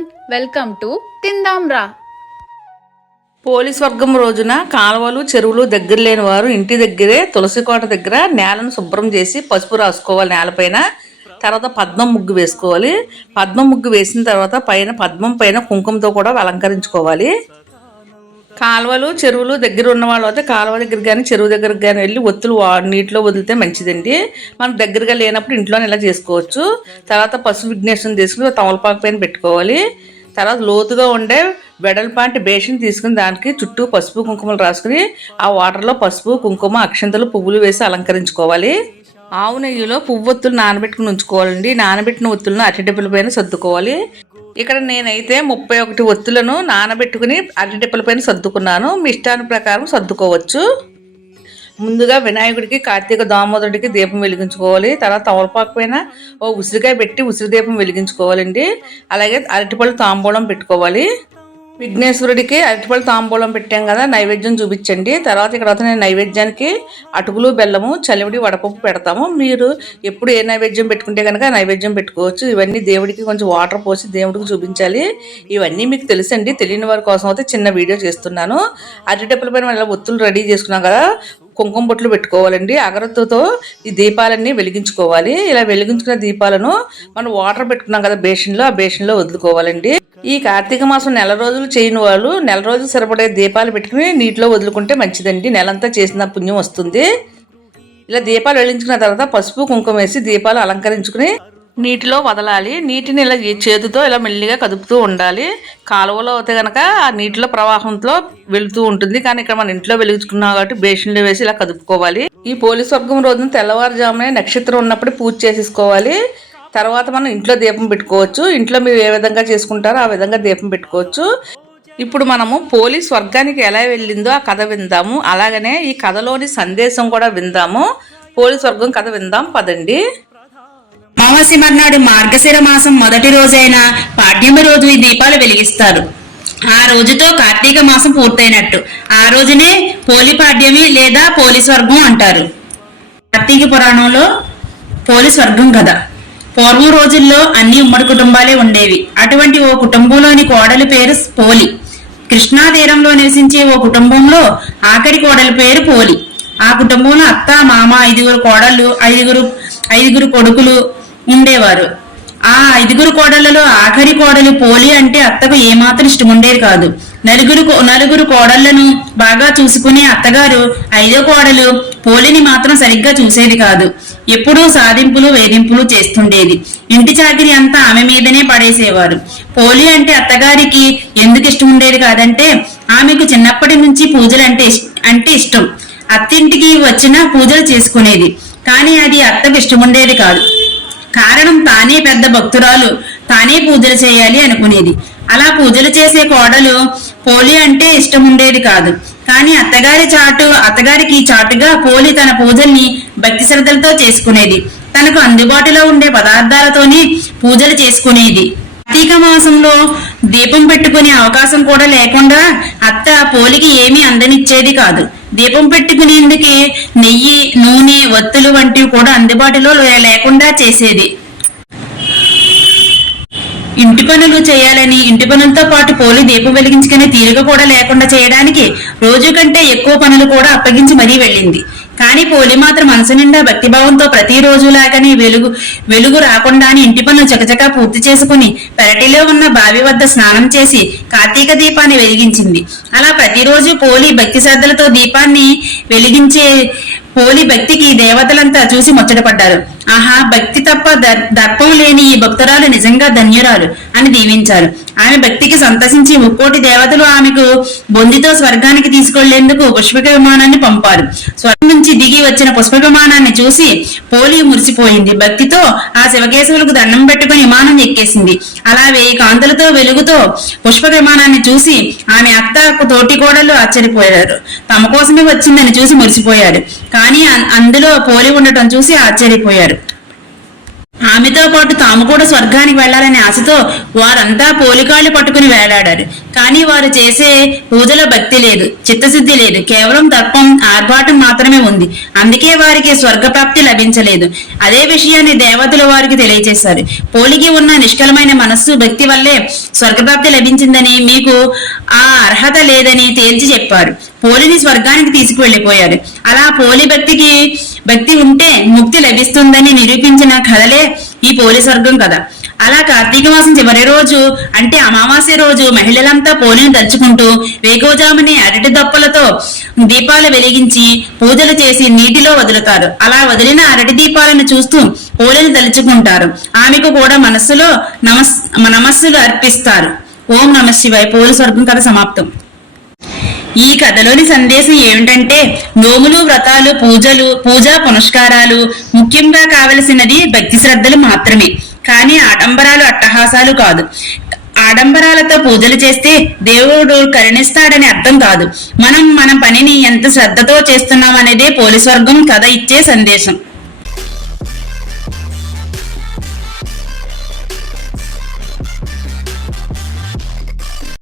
Everyone welcome to తిందాం రా police వర్గం రోజున కాలువలు చెరువులు దగ్గర లేని వారు ఇంటి దగ్గరే తులసి కోట దగ్గర నేలను శుభ్రం చేసి పసుపు రాసుకోవాలి నేలపైన. తర్వాత పద్మం ముగ్గు వేసుకోవాలి. పద్మం ముగ్గు వేసిన తర్వాత పైన పద్మం పైన కుంకుమతో కూడా అలంకరించుకోవాలి. కాలువలు చెరువులు దగ్గర ఉన్న వాళ్ళు అయితే కాలువ దగ్గర కానీ చెరువు దగ్గరకు కానీ వెళ్ళి ఒత్తులు నీటిలో వదిలితే మంచిదండి. మనం దగ్గరగా లేనప్పుడు ఇంట్లోనే ఇలా చేసుకోవచ్చు. తర్వాత పసుపు విఘ్నేశ్వరం తీసుకుని తమలపాకు పైన పెట్టుకోవాలి. తర్వాత లోతుగా ఉండే వెడల్పాంటి బేషన్ తీసుకుని దానికి చుట్టూ పసుపు కుంకుమలు రాసుకుని ఆ వాటర్లో పసుపు కుంకుమ అక్షంతలు పువ్వులు వేసి అలంకరించుకోవాలి. ఆవు నెయ్యిలో పువ్వు ఒత్తులు నానబెట్టుకుని ఉంచుకోవాలండి. నానబెట్టిన ఒత్తులను అరటిడెప్పుల పైన సర్దుకోవాలి. ఇక్కడ నేనైతే ముప్పై ఒకటి ఒత్తులను నానబెట్టుకుని అరటిపల పైన సర్దుకున్నాను. మీ ఇష్టాన్ని ప్రకారం సర్దుకోవచ్చు. ముందుగా వినాయకుడికి కార్తీక దామోదరుడికి దీపం వెలిగించుకోవాలి. తర్వాత తమలపాకు పైన ఓ ఉసిరికాయ పెట్టి ఉసిరి దీపం వెలిగించుకోవాలండి. అలాగే అరటిపళ్ళు తాంబూలం పెట్టుకోవాలి. విఘ్నేశ్వరుడికి అరటిపళ్ళు తాంబూలం పెట్టాం కదా నైవేద్యం చూపించండి. తర్వాత ఇక్కడ నేను నైవేద్యానికి అటుకులు బెల్లము చలివిడి వడపప్పు పెడతాము. మీరు ఎప్పుడు ఏ నైవేద్యం పెట్టుకుంటే కనుక నైవేద్యం పెట్టుకోవచ్చు. ఇవన్నీ దేవుడికి కొంచెం వాటర్ పోసి దేవుడికి చూపించాలి. ఇవన్నీ మీకు తెలుసండి. తెలియని వారి కోసం అయితే చిన్న వీడియో చేస్తున్నాను. అరటిటెప్పుల పైన ఇలా ఒత్తులు రెడీ చేసుకున్నాం కదా కుంకుమ బొట్లు పెట్టుకోవాలండి. అగరత్తుతో ఈ దీపాలన్నీ వెలిగించుకోవాలి. ఇలా వెలిగించుకున్న దీపాలను మనం వాటర్ పెట్టుకున్నాం కదా బేషన్లో ఆ బేషన్లో వదులుకోవాలండి. ఈ కార్తీక మాసం నెల రోజులు చేయని వాళ్ళు నెల రోజులు సరిపడే దీపాలు పెట్టుకుని నీటిలో వదులుకుంటే మంచిదండి. నెలంతా చేసిన పుణ్యం వస్తుంది. ఇలా దీపాలు వెలిగించుకున్న తర్వాత పసుపు కుంకుమ వేసి దీపాలు అలంకరించుకుని నీటిలో వదలాలి. నీటిని ఇలా చేతితో ఇలా మెల్లిగా కదుపుతూ ఉండాలి. కాలువలో అయితే కనుక ఆ నీటిలో ప్రవాహంతో వెళుతూ ఉంటుంది. కానీ ఇక్కడ మన ఇంట్లో వెలుగుచుకున్నాం కాబట్టి బేషన్లో వేసి ఇలా కదుపుకోవాలి. ఈ పోలీస్ వర్గం రోజున తెల్లవారుజామునే నక్షత్రం ఉన్నప్పుడు పూజ చేసేసుకోవాలి. తర్వాత మనం ఇంట్లో దీపం పెట్టుకోవచ్చు. ఇంట్లో మీరు ఏ విధంగా చేసుకుంటారో ఆ విధంగా దీపం పెట్టుకోవచ్చు. ఇప్పుడు మనము పోలీస్ వర్గానికి ఎలా వెళ్ళిందో ఆ కథ విందాము. అలాగనే ఈ కథలోని సందేశం కూడా విందాము. పోలీస్ వర్గం కథ విందాం. పదండి. అమావాస్య మర్నాడు మార్గశిర మాసం మొదటి రోజైన పాడ్యమి రోజు ఈ దీపాలు వెలిగిస్తారు. ఆ రోజుతో కార్తీక మాసం పూర్తయినట్టు. ఆ రోజునే పోలి పాడ్యమి లేదా పోలి స్వర్గం అంటారు. కార్తీక పురాణంలో పోలి స్వర్గం కథ. పూర్వం రోజుల్లో అన్ని ఉమ్మడి కుటుంబాలే ఉండేవి. అటువంటి ఓ కుటుంబంలోని కోడలి పేరు పోలి. కృష్ణా తీరంలో నివసించే ఓ కుటుంబంలో ఆఖరి కోడలి పేరు పోలి. ఆ కుటుంబంలో అత్త మామ ఐదుగురు కోడళ్ళు ఐదుగురు ఐదుగురు కొడుకులు ఉండేవారు. ఆ ఐదుగురు కోడళ్ళలో ఆఖరి కోడలు పోలి అంటే అత్తకు ఏమాత్రం ఇష్టం ఉండేది కాదు. నలుగురు నలుగురు కోడళ్ళను బాగా చూసుకునే అత్తగారు ఐదో కోడలు పోలిని మాత్రం సరిగ్గా చూసేది కాదు. ఎప్పుడూ సాధింపులు వేధింపులు చేస్తుండేది. ఇంటి చాకిరి అంతా ఆమె మీదనే పడేసేవారు. పోలి అంటే అత్తగారికి ఎందుకు ఇష్టం ఉండేది కాదంటే ఆమెకు చిన్నప్పటి నుంచి పూజలు అంటే ఇష్- అంటే ఇష్టం. అత్తింటికి వచ్చిన పూజలు చేసుకునేది. కానీ అది అత్తకు ఇష్టం ఉండేది కాదు. తానే పెద్ద భక్తురాలు తానే పూజలు చేయాలి అనుకునేది. అలా పూజలు చేసే కోడలు పోలి అంటే ఇష్టం ఉండేది కాదు. కానీ అత్తగారి చాటు అత్తగారికి చాటుగా పోలి తన పూజల్ని భక్తి శ్రద్ధలతో చేసుకునేది. తనకు అందుబాటులో ఉండే పదార్థాలతోనే పూజలు చేసుకునేది. కార్తీక మాసంలో దీపం పెట్టుకునే అవకాశం కూడా లేకుండా అత్త పోలికి ఏమీ అందనిచ్చేది కాదు. దీపం పెట్టుకునేందుకే నెయ్యి నూనె ఒత్తులు వంటివి కూడా అందుబాటులో లేకుండా చేసేది. ఇంటి పనులు చేయాలని ఇంటి పనులతో పాటు పోలి దీపం వెలిగించుకునే తీరిక కూడా లేకుండా చేయడానికి రోజు కంటే ఎక్కువ పనులు కూడా అప్పగించి మరీ వెళ్ళింది. కానీ పోలి మాత్రం మనసు నిండా భక్తిభావంతో ప్రతిరోజులాగానే వెలుగు వెలుగు రాకుండానే ఇంటి పనులు చకచకా పూర్తి చేసుకుని పెరటిలో ఉన్న బావి వద్ద స్నానం చేసి కార్తీక దీపాన్ని వెలిగించింది. అలా ప్రతిరోజు పోలి భక్తి శ్రద్ధలతో దీపాన్ని వెలిగించే పోలి భక్తికి దేవతలంతా చూసి ముచ్చటపడ్డారు ఆహా భక్తి తప్ప దర్- దర్పం లేని ఈ భక్తురాలు నిజంగా ధన్యురాలు అని దీవించారు. ఆమె భక్తికి సంతసించి ముక్కోటి దేవతలు ఆమెకు బొందితో స్వర్గానికి తీసుకెళ్ళేందుకు పుష్పక విమానాన్ని పంపారు. నుంచి దిగి వచ్చిన పుష్ప విమానాన్ని చూసి పోలి మురిసిపోయింది. భక్తితో ఆ శివకేశవులకు దండం పెట్టుకుని విమానం ఎక్కేసింది. అలా వేయి కాంతులతో వెలుగుతో పుష్ప విమానాన్ని చూసి ఆమె అత్త తోటి కోడలు ఆశ్చర్యపోయారు. తమ కోసమే వచ్చిందని చూసి మురిసిపోయారు కానీ అందులో పోలి ఉండటం చూసి ఆశ్చర్యపోయారు. ఆమెతో పాటు తాము కూడా స్వర్గానికి వెళ్ళాలనే ఆశతో వారంతా పోలికాళ్ళు పట్టుకుని వేలాడారు. కానీ వారు చేసే పూజలో భక్తి లేదు చిత్తశుద్ధి లేదు. కేవలం దర్పం ఆర్భాటం మాత్రమే ఉంది. అందుకే వారికి స్వర్గప్రాప్తి లభించలేదు. అదే విషయాన్ని దేవతలు వారికి తెలియజేశారు పోలికి ఉన్న నిష్కలమైన మనస్సు భక్తి వల్లే స్వర్గప్రాప్తి లభించిందని మీకు ఆ అర్హత లేదని తేల్చి చెప్పారు. పోలిని స్వర్గానికి తీసుకువెళ్ళిపోయారు అలా పోలి భక్తికి భక్తి ఉంటే ముక్తి లభిస్తుందని నిరూపించిన కథలే ఈ పోలి స్వర్గం కథ. అలా కార్తీక మాసం చివరి రోజు అంటే అమావాస్య రోజు మహిళలంతా పోలిని తలుచుకుంటూ వేగోజాముని అరటి దప్పలతో దీపాలు వెలిగించి పూజలు చేసి నీటిలో వదులుతారు. అలా వదిలిన అరటి దీపాలను చూస్తూ పోలిని తలుచుకుంటారు. ఆమెకు కూడా మనస్సులో నమస్ నమస్సులు అర్పిస్తారు. ఓం నమ శివాయ. పోలి స్వర్గం కథ సమాప్తం. ఈ కథలోని సందేశం ఏమిటంటే నోములు వ్రతాలు పూజలు పూజా పునస్కారాలు ముఖ్యంగా కావలసినది భక్తి శ్రద్ధలు మాత్రమే. కానీ ఆడంబరాలు అట్టహాసాలు కాదు. ఆడంబరాలతో పూజలు చేస్తే దేవుడు కరుణిస్తాడని అర్థం కాదు. మనం మన పనిని ఎంత శ్రద్ధతో చేస్తున్నాం అనేదే పోలీస్ వర్గం కథ ఇచ్చే సందేశం.